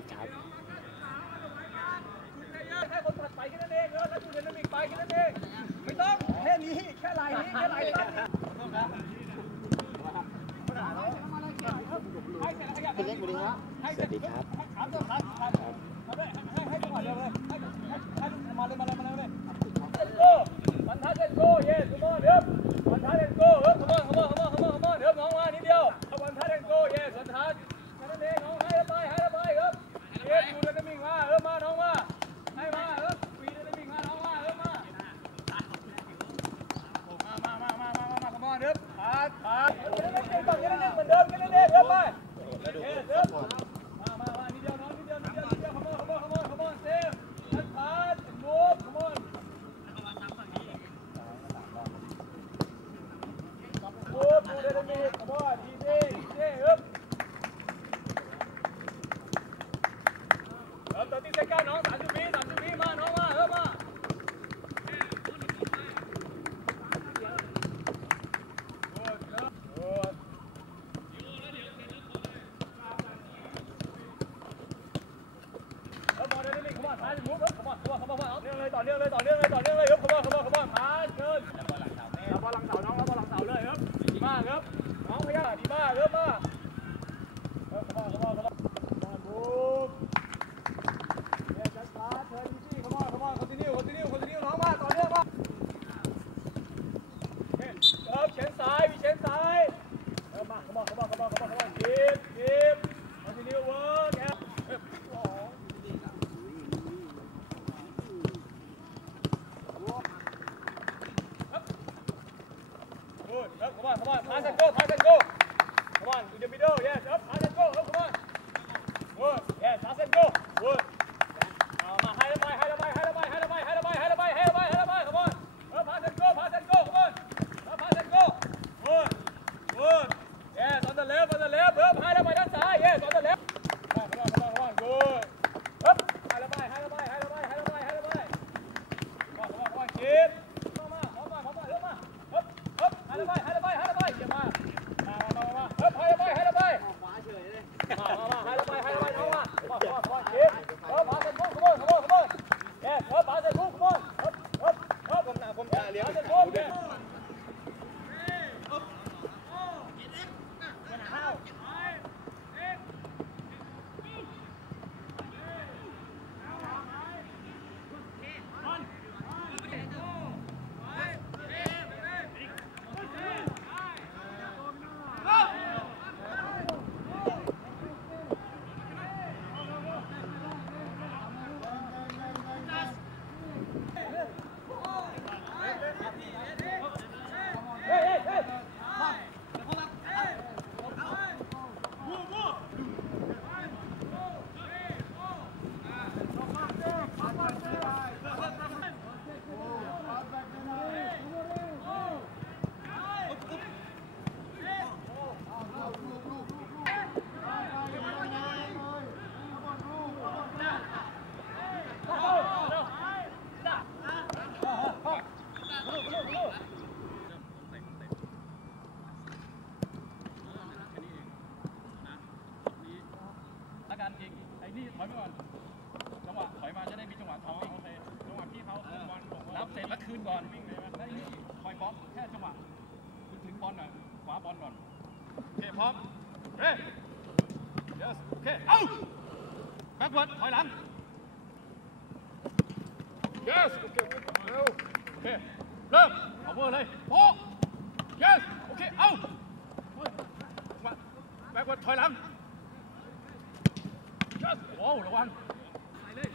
ีครับแค่คนถัดไปแค่นั้นเองแล้วแล้วคุณเดินมิกไปแค่นั้นเองไม่ต้องแค่นี้แค่ไหลนี้แค่ไหลตั้งให้เสรับสวัสดีครับ 30 seconds, no? 30 minutes. เนื่องเลยต่อเนื่องเลยต่อเนื่องเลย and go, pass and go. Come on, to the middle, yes, up, pass and go, up, come on. Work, yes, pass and go, work. Bye-bye. ถอยไปก่อนจังหวะถอยมาจะได้มีจังหวะทองจังหวะที่เขาบอลรับเสร็จแล้วคืนก่อนวิ่งเลยได้คอยบล็อกแค่จังหวะคุณถึงบอลหน่อยขวาบอลก่อนโอเคพร้อมเร่เดี๋วโอเคเอาแบ็กเวิร์ดถอยหลัง yes โอเคเร็วโอเคเริ่มเอาเวอร์เลยโอ้ yes โอเคเอาแบ็กเวิร์ดถอยหลัง โอ้ระวังไปเลย